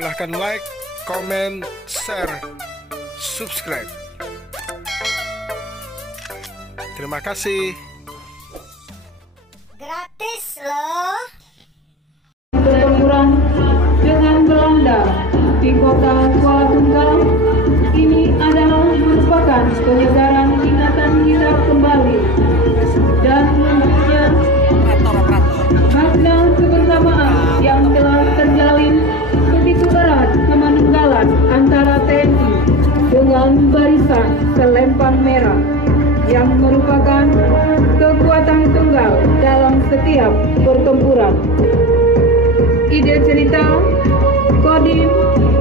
Silahkan like, comment, share, subscribe. Terima kasih. Gratis loh. Pertempuran dengan Belanda di kota Kuala Tunggal ini adalah merupakan penyegaran ingatan kita kembali dan tentunya makna kebersamaan yang telah terjalin begitu erat kemanunggalan antara TNI dengan barisan selempang merah yang merupakan kekuatan tunggal dalam setiap pertempuran. Ide cerita Kodim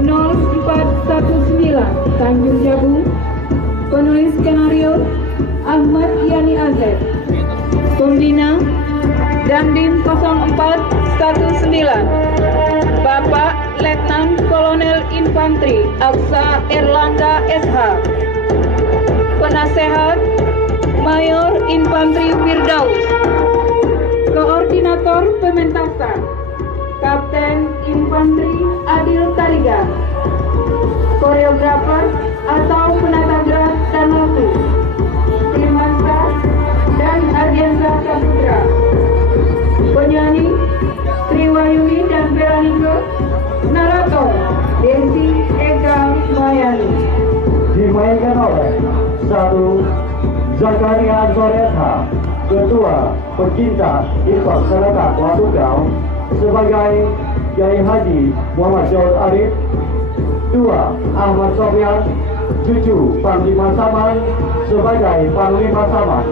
0419 Tanjung Jabung. Penulis skenario Ahmad Yani Azeb. Pembina Dandim 0419 Bapak Letnan Kolonel Infantri Aksa Erlangga SH. Penasehat Mayor Infantri Firdaus. Koordinator pementasan Kapten Infantri Adil Tarigan. Koreografer atau penata gerak dan waktu Firmansa dan Ardiansa Saputra. Penyanyi Triwayuni dan Veronica. Narator Desi Eka Mayani. Dimainkan oleh 1. Zakaria Zoretha, Ketua Pecinta Infak Serata Kuala Tunggal sebagai Kiai Haji Muhammad Daud Arif. 2. Ahmad Sofyan, cucu Panglima Saman sebagai Panglima Saman.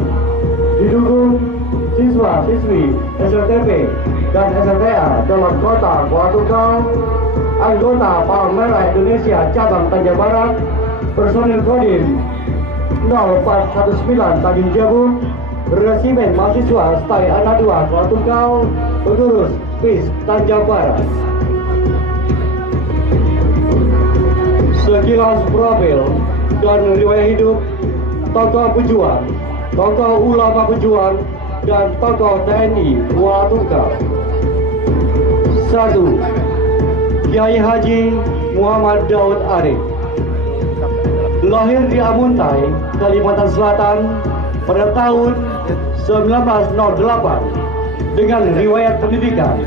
Didukung siswa-siswi SLTP dan SLTA dalam kota Kuala Tunggal, anggota Palang Merah Indonesia Cabang Tanjung Barat, personil Kodim 0419 Tanjung Jabung, Resimen Mahasiswa Stai Anak 2 Kuala Tunggal, pengurus PIS Tanjung Barat. Sekilas profil dan riwayat hidup tokoh pejuang, tokoh ulama pejuang, dan tokoh TNI Kuala Tunggal. 1. Kiai Haji Muhammad Daud Arif. Lahir di Amuntai, Kalimantan Selatan pada tahun 1908 dengan riwayat pendidikan.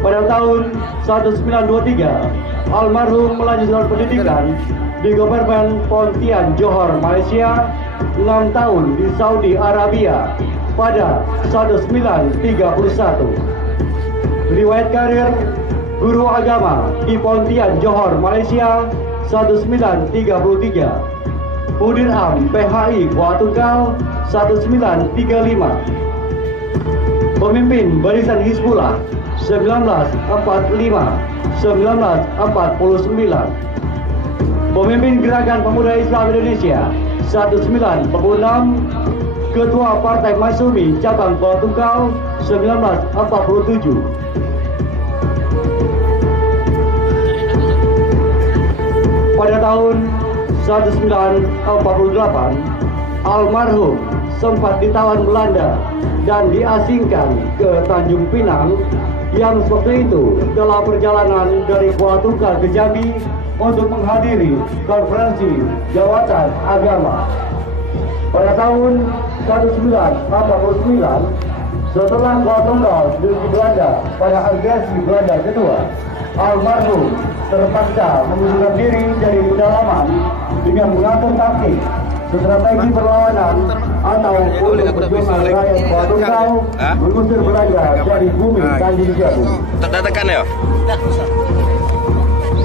Pada tahun 1923 almarhum melanjutkan pendidikan di Gubernmen Pontian Johor, Malaysia, 6 tahun di Saudi Arabia pada 1931. Riwayat karir guru agama di Pontian Johor, Malaysia 1933. Mudir Am PHI Kuala Tunggal 1935. Pemimpin Barisan Hizbullah 1945-1949. Pemimpin Gerakan Pemuda Islam Indonesia 1946. Ketua Partai Masyumi Cabang Kuala Tunggal 1947. Pada tahun 1948 almarhum sempat ditawan Belanda dan diasingkan ke Tanjung Pinang yang waktu itu dalam perjalanan dari Kuala Tunggal ke Jambi untuk menghadiri konferensi jawatan agama. Pada tahun 1949 setelah Kuala Tunggal diduduki Belanda pada agresi Belanda kedua, almarhum terpaksa mengundurkan diri dari pedalaman dengan mengatur taktik strategi perlawanan atau untuk perjuangan rakyat Kuala Tunggal mengusir Belanda dari bumi Tanjung Jabung. Tertekan ya?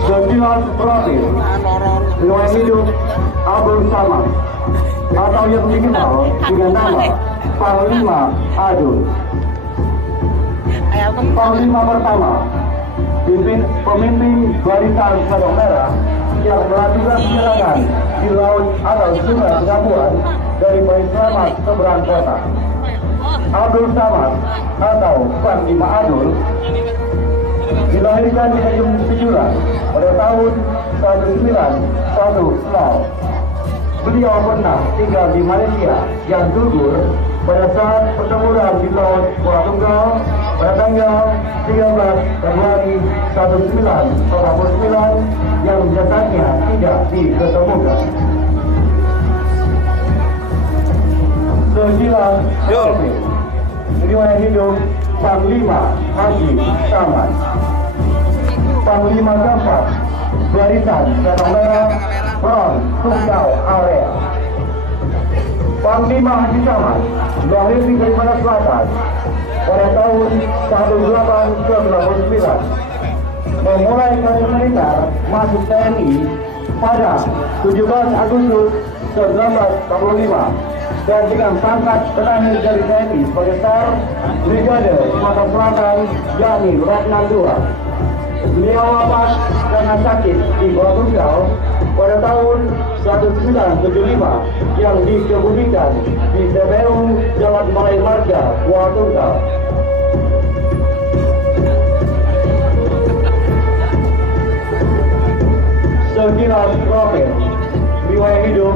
9 profil riwayat hidup Abdul Samad atau yang dikenal dengan nama Panglima Adul. Panglima pertama, pemimpin barisan Sabang Merah yang melakukan penyerangan di laut atau sungai Pengabuan dari Bayi Selamat seberang kota. Abdul Samad atau Panglima Adul dilahirkan di Tanjung Pijulan pada tahun 1910. beliau pernah tinggal di Malaysia yang gugur pada saat pertempuran di Laut Pulau Tunggal pada tanggal 13 Februari 1949 yang jasadnya tidak diketemukan. Sejilan riwayat hidup Panglima Haji Saman. Panglima keempat Barisan Sabang Merah Front Tunggal Area. Panglima Haji Saman lahir di Kalimantan Selatan pada tahun 1899. Memulai karir militer masuk TNI pada 17 Agustus 1945 dan dengan pangkat terakhir dari TNI sebagai Star Brigade Sumatera Selatan yakni Letnan II. Beliau wafat karena sakit di Pulau Tunggal pada tahun 1975 yang dikebumikan di TPU Jalan Malai Marga, Pulau Tunggal. Sekilas profil, riwayat hidup,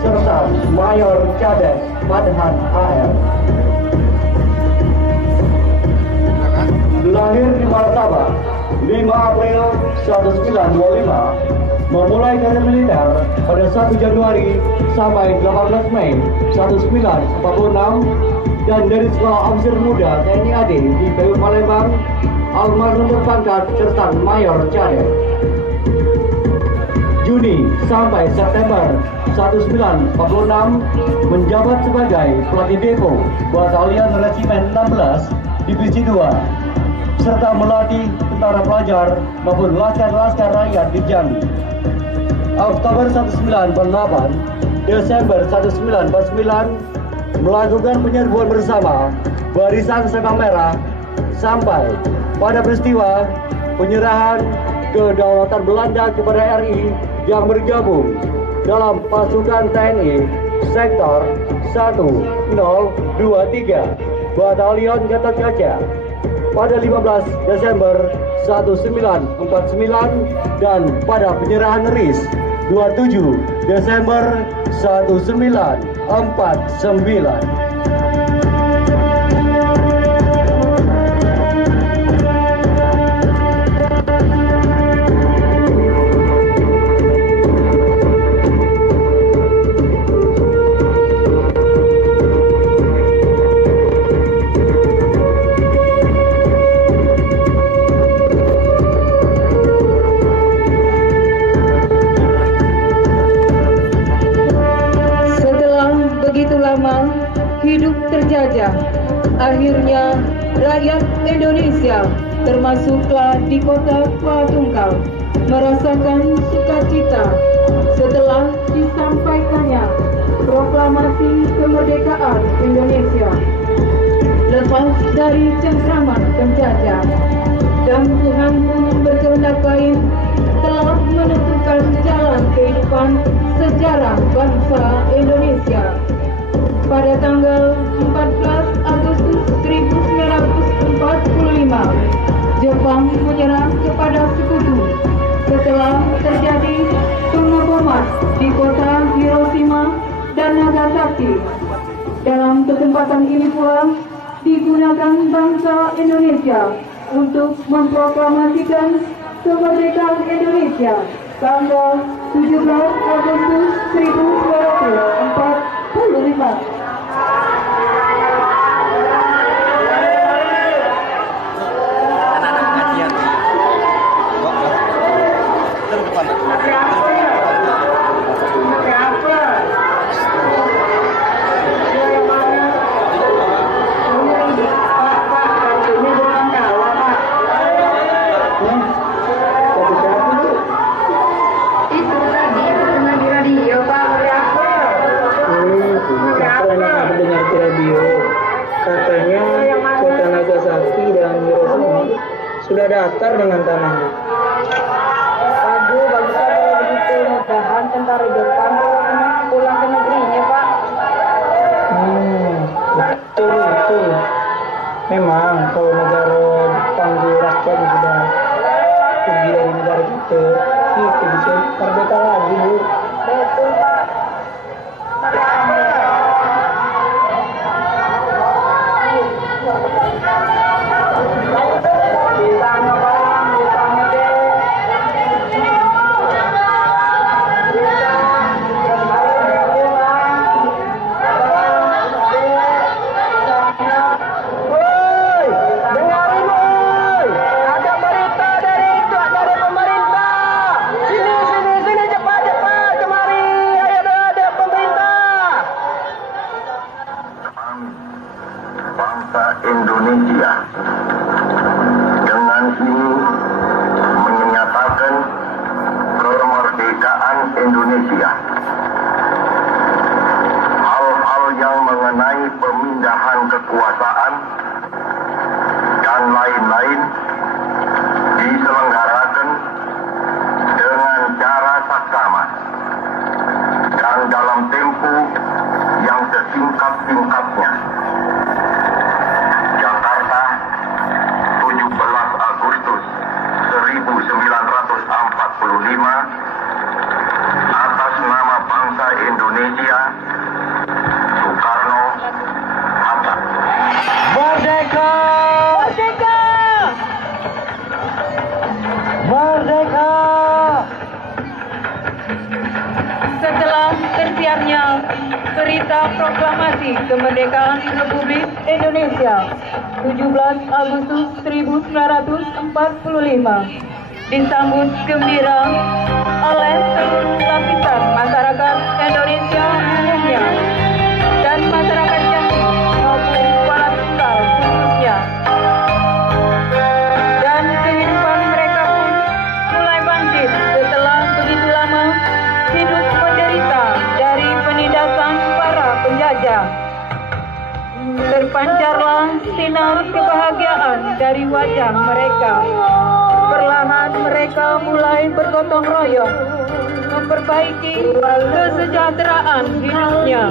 serta Mayor Cadet Padhan AR. Lahir di Martabak 5 April 1925, memulai karir militer pada 1 Januari sampai 18 Mei 1946 dan dari Sekolah Offiser Muda TNI AD di PU Palembang, almarhum berpangkat serta Mayor Cadet. Juni sampai September 1946 menjabat sebagai pelatih depo Batalion Resimen 16 Divisi 2 serta melatih tentara pelajar maupun laskar-laskar rakyat di Jambi. Oktober 1948, Desember 1949 melakukan penyerbuan bersama Barisan Sabang Merah sampai pada peristiwa penyerahan kedaulatan Belanda kepada RI yang bergabung dalam pasukan TNI Sektor 1023 Batalion Gatot Kaca pada 15 Desember 1949 dan pada penyerahan RIS 27 Desember 1949. Hidup terjajah, akhirnya rakyat Indonesia termasuklah di kota Pulau Tunggal merasakan sukacita setelah disampaikannya proklamasi kemerdekaan Indonesia. Lepas dari cengkraman penjajah dan Tuhan pun berkehendak lain telah menentukan jalan kehidupan sejarah bangsa Indonesia. Pada tanggal 14 Agustus 1945, Jepang menyerang kepada sekutu setelah terjadi pengeboman di kota Hiroshima dan Nagasaki. Dalam kesempatan ini pula digunakan bangsa Indonesia untuk memproklamasikan kemerdekaan Indonesia tanggal 17 Agustus 1945. Sudah daftar dengan tanahnya. Aduh, bagus kalau begitu. Mudahan tentara Jepang pulang ke negerinya, Pak. Betul. Memang kalau negara Jepang di rakyat sudah pergi dari negara kita bisa merdeka lagi, Bu. Betul, Pak. bangsa Indonesia. Dengan ini menyatakan kemerdekaan Indonesia. Hal-hal yang mengenai pemindahan kekuasaan dan lain-lain diselenggarakan dengan cara saksama dan dalam tempo yang sesingkat-singkatnya. Jakarta, 17 Agustus 1945, atas nama bangsa Indonesia, Soekarno Hatta. Merdeka! Merdeka! Merdeka! Setelah tersiarnya berita proklamasi kemerdekaan Republik Indonesia 17 Agustus 1945 disambut gembira oleh seluruh lapisan masyarakat Indonesia umumnya dan masyarakat Jambi maupun Kuala Tunggal khususnya. Dan kehidupan mereka pun mulai bangkit setelah begitu lama hidup menderita dari penindasan para penjajah. Terpancarlah sinar kebahagiaan dari wajah mereka. Perlahan mereka mulai bergotong royong memperbaiki kesejahteraan hidupnya.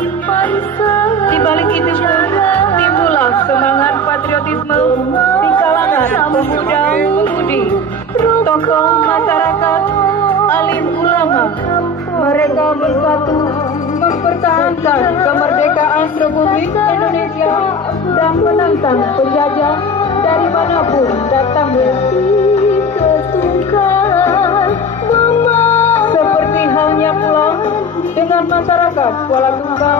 Di balik itu pun timbullah semangat patriotisme di kalangan pemuda-pemudi, tokoh masyarakat, alim ulama. Mereka bersatu mempertahankan kemerdekaan Republik Indonesia dan menentang penjajah dari manapun datangnya. Seperti halnya pula dengan masyarakat Kuala Tunggal,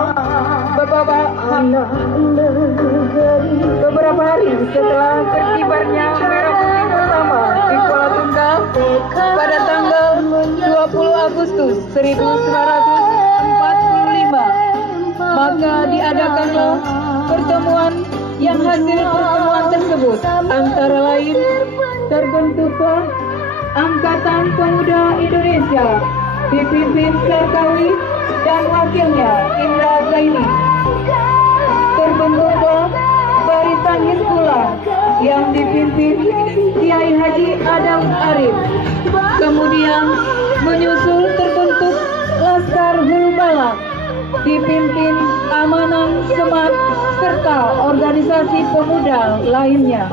beberapa hari setelah terkibarnya merah putih pertama di Kuala Tunggal pada tanggal 20 Agustus 1945, maka diadakanlah pertemuan yang hasil pertemuan tersebut antara lain terbentuklah Angkatan Pemuda Indonesia dipimpin Serkawi dan wakilnya Indra Zaini. Terbentuklah Barisan Hizbullah yang dipimpin Kiai Haji Adam Arif. Kemudian menyusul terbentuk Laskar Hulbala dipimpin Amanan Semar serta organisasi pemuda lainnya.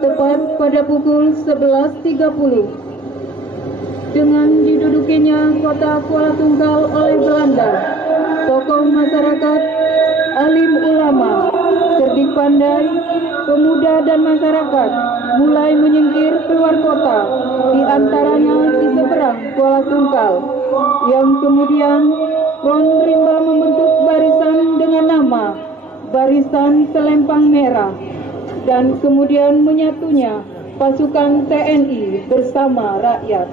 tepat pada pukul 11.30. Dengan didudukinya kota Kuala Tunggal oleh Belanda, tokoh masyarakat, alim ulama, cerdik pandai, pemuda dan masyarakat mulai menyingkir keluar kota, di antaranya di seberang Kuala Tunggal, yang kemudian front rimba membentuk barisan dengan nama Barisan Selempang Merah, dan kemudian menyatunya pasukan TNI bersama rakyat.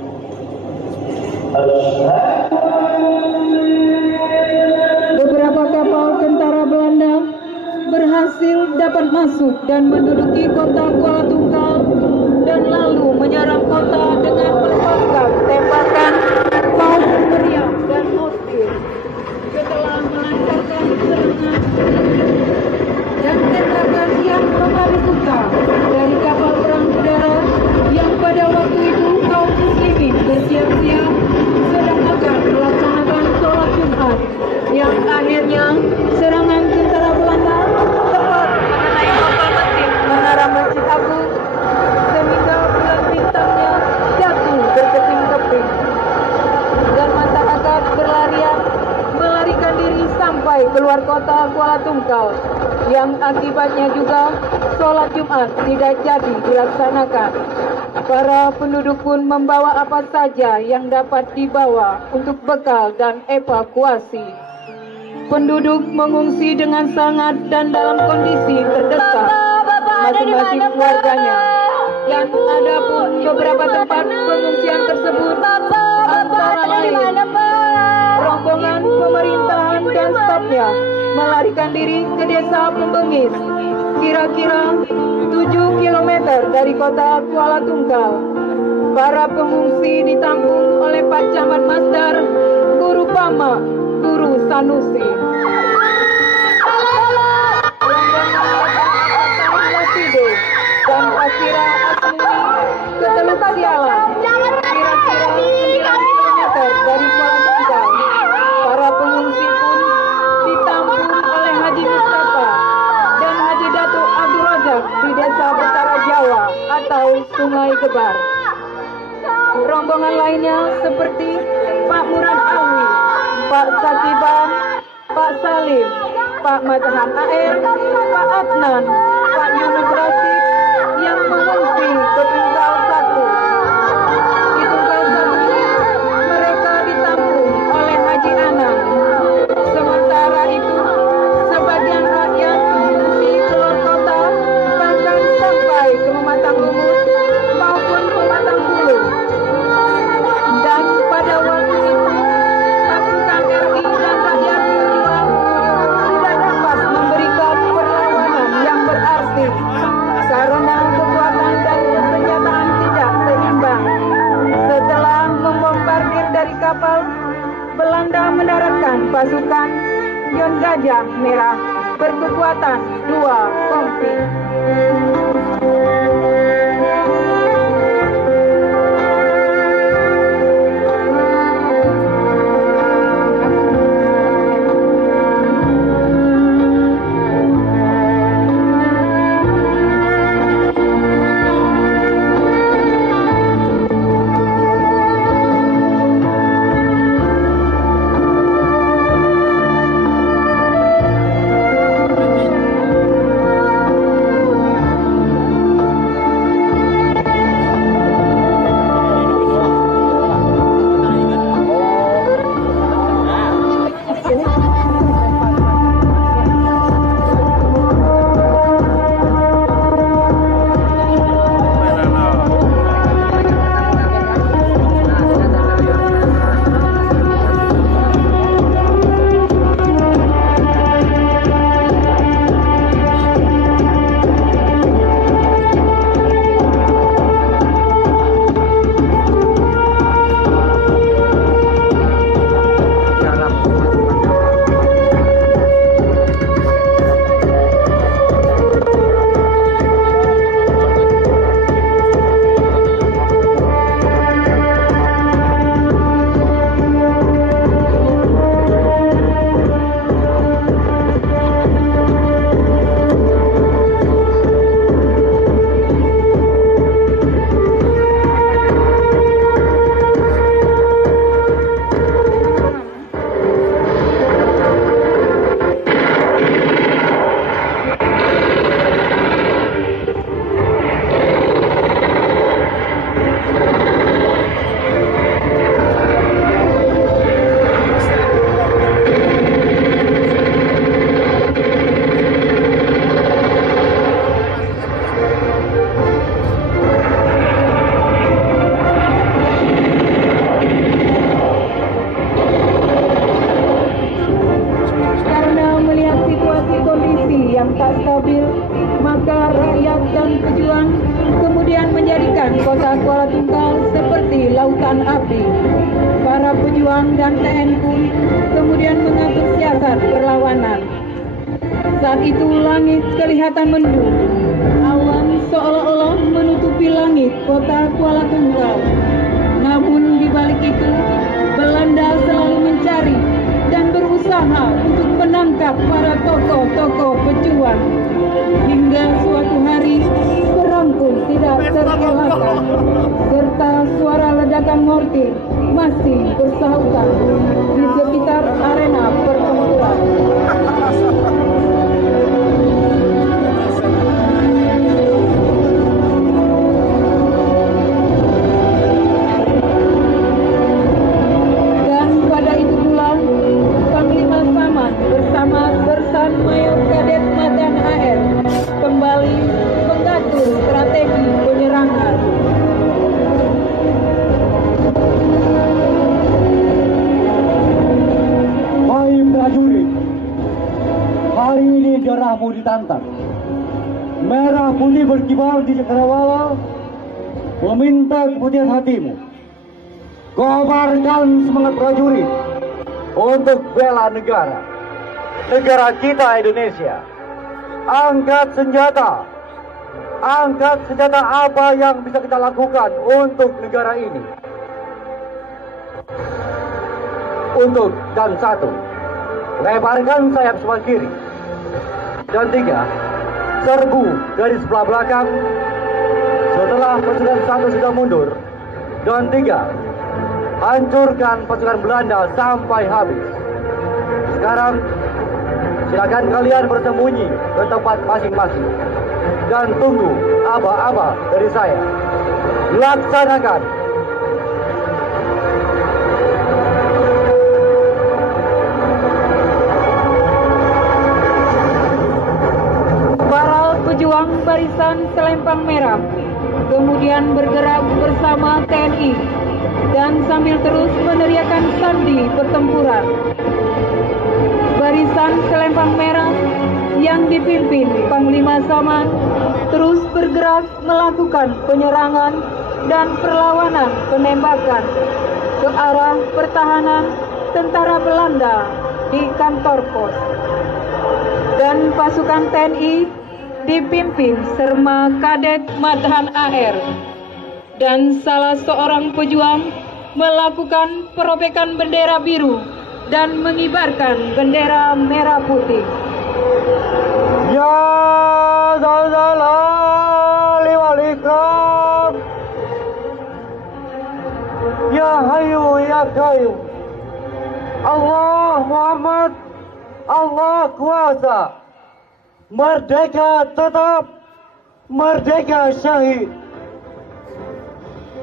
Beberapa kapal tentara Belanda berhasil dapat masuk dan menduduki kota Kuala Tunggal dan lalu menyerang kota dengan melepaskan tembakan maupun meriam dan mortir. Setelah melancarkan serangan dan tembakan yang memalukan dari kapal perang udara yang pada waktu itu kaum muslimin bersiap-siap sedang akan melaksanakan sholat Jumat, yang akhirnya serangan tentara Belanda tepat mengenai kapal masjid menara Masjid Agung sehingga bulan bintangnya jatuh berkeping-keping dan masyarakat melarikan diri sampai keluar kota Kuala Tunggal, yang akibatnya juga sholat Jumat tidak jadi dilaksanakan. Para penduduk pun membawa apa saja yang dapat dibawa untuk bekal dan evakuasi. Penduduk mengungsi dengan sangat dan dalam kondisi terdesak masing-masing keluarganya. Dan ada pun beberapa tempat pengungsian tersebut antara lain rombongan pemerintahan dan stafnya melarikan diri ke desa Pembengis, kira-kira 7 km dari kota Kuala Tunggal. Para pengungsi ditampung oleh Pak Camat Masdar, Guru Pama, Guru Sanusi. Dan Asira Asmuni ke Teluk Sialang, kira-kira 9 km dari Kuala Tunggal. Para pengungsi pun ditampung oleh Haji Mustafa dan Haji Datuk Abdul Razak di desa Betara Jawa atau Sungai Gebar. Rombongan lainnya seperti Pak Murad Alwi, Pak Sakiban, Pak Salim, Pak Matahan AR, Pak Adnan, Pak Yunus Rasid yang mengungsi ke Tunggal 1. Di Tunggal 1 mereka ditampung oleh Haji Anang. Sementara itu sebagian rakyat mengungsi keluar kota, bahkan sampai ke Pematang Lumut maupun Pematang Bulu. Dan pada waktu itu pasukan RI dan rakyat berjuang tidak dapat memberikan perlawanan yang berarti karena kekuatan dan kesenjataan tidak seimbang. Setelah membombardir dari kapal, Belanda mendaratkan pasukan Yon Gajah Merah berkekuatan 2 kompi. yang tak stabil, maka rakyat dan pejuang kemudian menjadikan kota Kuala Tunggal seperti lautan api. Para pejuang dan TNI pun kemudian mengatur siasat perlawanan. Saat itu langit kelihatan mendung. Awan seolah-olah menutupi langit kota Kuala Tunggal. Namun di balik itu, Belanda selalu mencari dan berusaha untuk menangkap para tokoh-tokoh pejuang. Hingga suatu hari, perang pun tidak terelakkan, serta suara ledakan mortir masih bersahutan di sekitar arena pertempuran. Dan pada itu pula, Panglima Saman bersama Bersan Mayor Kadet Matan AR kembali mengatur strategi penyerangan. Hai prajurit, hari ini darahmu ditantang. Merah putih berkibar di cakrawala, meminta keputihan hatimu. Kobarkan semangat prajurit untuk bela negara, negara kita Indonesia. Angkat senjata apa yang bisa kita lakukan untuk negara ini. Untuk dan satu, lebarkan sayap sebelah kiri. Dan tiga, serbu dari sebelah belakang setelah pasukan satu sudah mundur. Dan tiga, hancurkan pasukan Belanda sampai habis. Sekarang silakan kalian bersembunyi ke tempat masing-masing dan tunggu aba-aba dari saya. Laksanakan. Para pejuang barisan selempang merah kemudian bergerak bersama TNI dan sambil terus meneriakkan sandi pertempuran. Barisan selempang merah yang dipimpin Panglima Saman terus bergerak melakukan penyerangan dan perlawanan penembakan ke arah pertahanan tentara Belanda di kantor pos. Dan pasukan TNI dipimpin Serma Kadet Madhan AR dan salah seorang pejuang melakukan perobekan bendera biru dan mengibarkan bendera merah putih. Ya Zalzalali Walikam, Ya Hayyu Ya Qayyum, Allah Muhammad, Allah kuasa, merdeka tetap, merdeka syahid.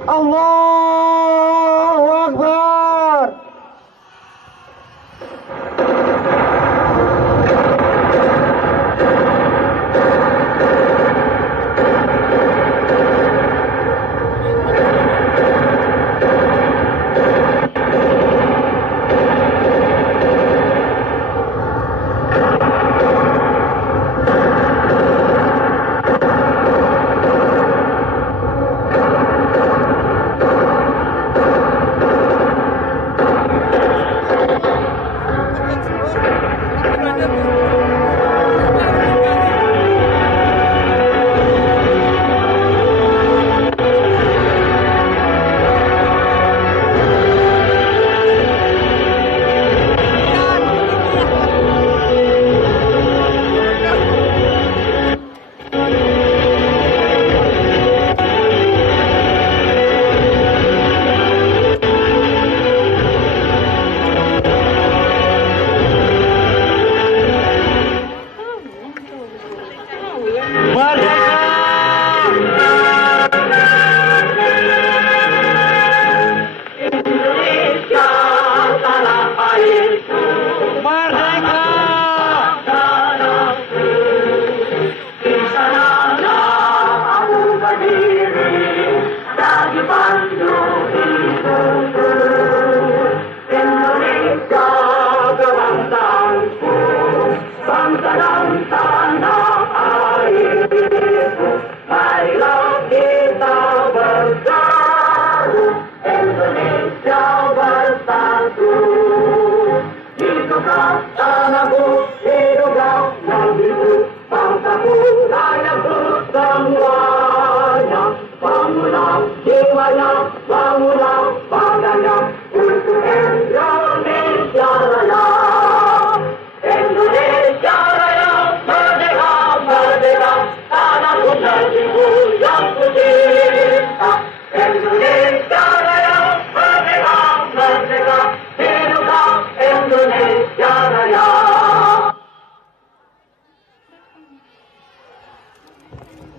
Allahu Akbar. Indonesia, bangsa dan tanah.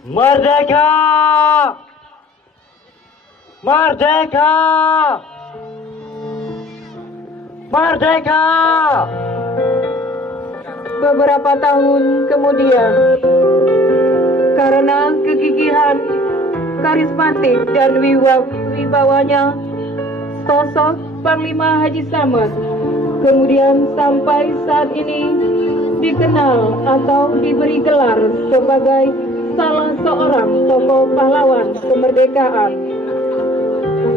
Merdeka! Merdeka! Merdeka! Beberapa tahun kemudian, karena kegigihan, karismatik dan wibawanya, sosok Panglima Haji Samad kemudian sampai saat ini dikenal atau diberi gelar sebagai salah seorang tokoh pahlawan kemerdekaan.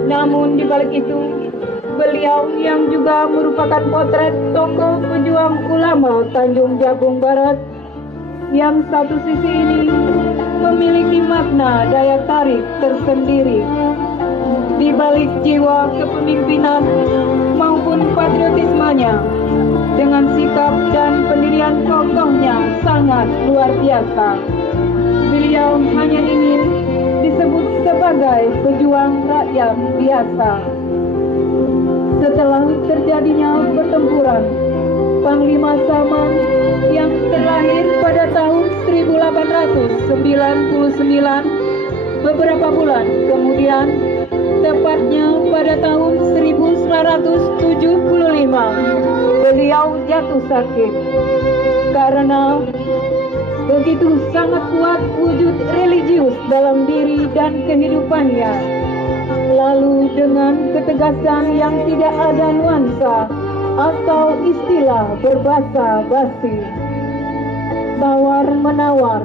Namun di balik itu, beliau yang juga merupakan potret tokoh pejuang ulama Tanjung Jabung Barat yang satu sisi ini memiliki makna daya tarik tersendiri di balik jiwa kepemimpinan maupun patriotismenya dengan sikap dan pendirian kokohnya sangat luar biasa. Beliau hanya ingin disebut sebagai pejuang rakyat biasa. Setelah terjadinya pertempuran, Panglima Samad yang terlahir pada tahun 1899, beberapa bulan kemudian, tepatnya pada tahun 1975, beliau jatuh sakit karena begitu sangat kuat wujud religius dalam diri dan kehidupannya. Lalu dengan ketegasan yang tidak ada nuansa atau istilah berbahasa basi, tawar-menawar,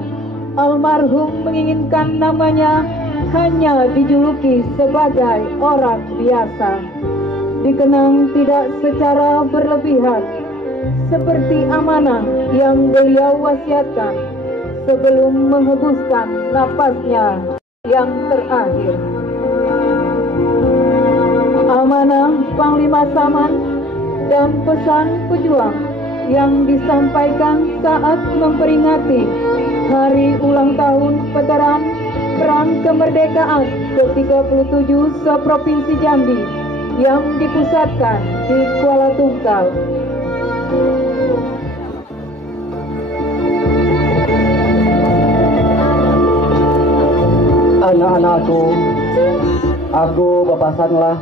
almarhum menginginkan namanya hanya dijuluki sebagai orang biasa, dikenang tidak secara berlebihan, seperti amanah yang beliau wasiatkan sebelum menghembuskan napasnya yang terakhir. Amanah Panglima Samad dan pesan pejuang yang disampaikan saat memperingati Hari Ulang Tahun Veteran Perang Kemerdekaan ke-37 se-Provinsi Jambi yang dipusatkan di Kuala Tungkal. Anak-anakku, aku bepasanlah.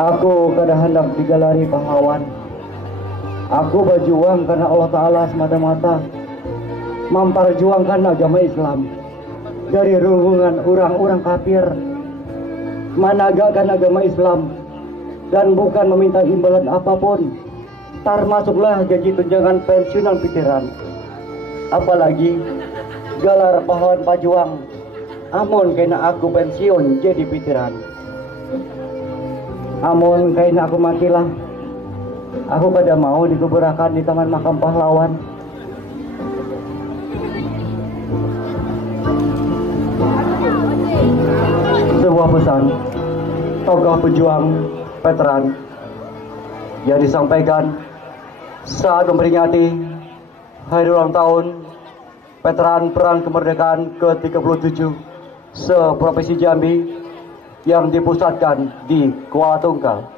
Aku kada hendak digelari pahlawan. Aku berjuang karena Allah Ta'ala semata-mata, memperjuangkan agama Islam dari runggungan orang-orang kafir, menegakkan agama Islam dan bukan meminta imbalan apapun, termasuklah gaji tunjangan pensiunan veteran. Apalagi gelar pahlawan pejuang, amun kena aku pensiun jadi veteran. Amun kena aku matilah, aku kada mau dikuburakan di taman makam pahlawan. Sebuah pesan tokoh pejuang veteran yang disampaikan saat memperingati Hari Ulang Tahun Veteran Perang Kemerdekaan ke-37 se-Provinsi Jambi yang dipusatkan di Kuala Tungkal.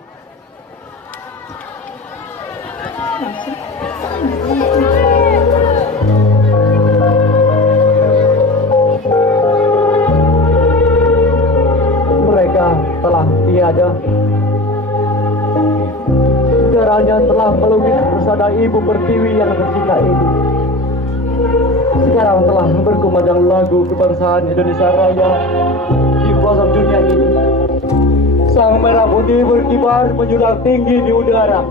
Mereka telah tiada, segaranya telah melukis persada Ibu Pertiwi yang tercinta ini. Sekarang telah berkumandang lagu kebangsaan Indonesia Raya di pelosok dunia ini. Sang merah putih berkibar menjulang tinggi di udara,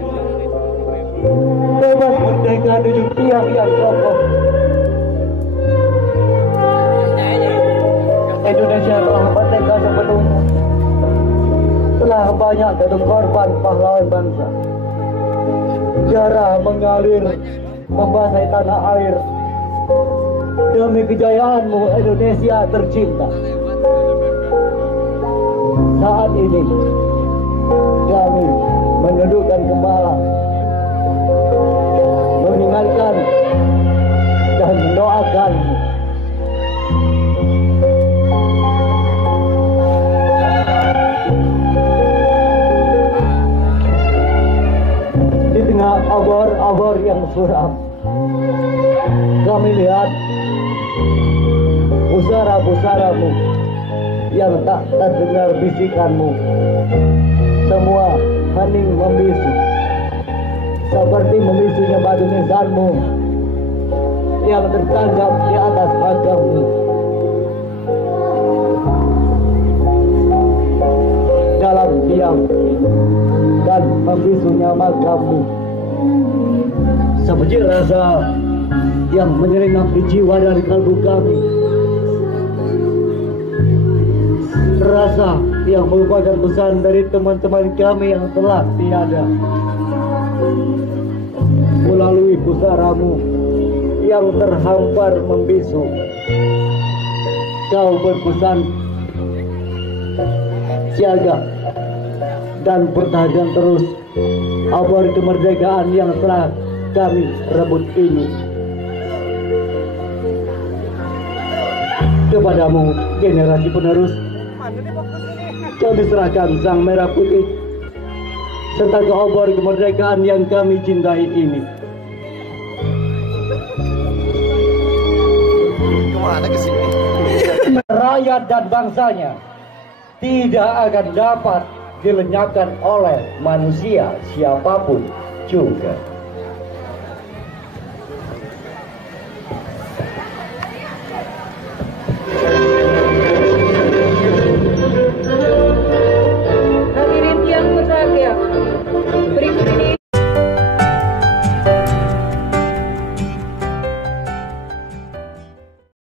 bebas merdeka di tiang yang kokoh. Indonesia telah merdeka sepenuhnya, telah banyak jatuh korban pahlawan bangsa. Darah mengalir membasahi tanah air demi kejayaanmu Indonesia tercinta. Saat ini kami menundukkan kepala, mengingatkan dan mendoakan di tengah obor-obor yang suram. Kami lihat pusara-pusaramu yang tak terdengar bisikanmu. Semua hening membisu, seperti membisunya batu nisanmu yang tertangkap di atas agammu. Dalam diam dan membisunya makammu, sebiji rasa yang menyelinap di jiwa dari kalbu kami. Rasa yang merupakan pesan dari teman-teman kami yang telah tiada. Melalui pusaramu yang terhampar membisu, kau berpesan siaga dan pertahankan terus obor kemerdekaan yang telah kami rebut ini. Kepadamu generasi penerus, kami serahkan sang merah putih serta ke obor kemerdekaan yang kami cintai ini. Rakyat dan bangsanya tidak akan dapat dilenyapkan oleh manusia siapapun juga.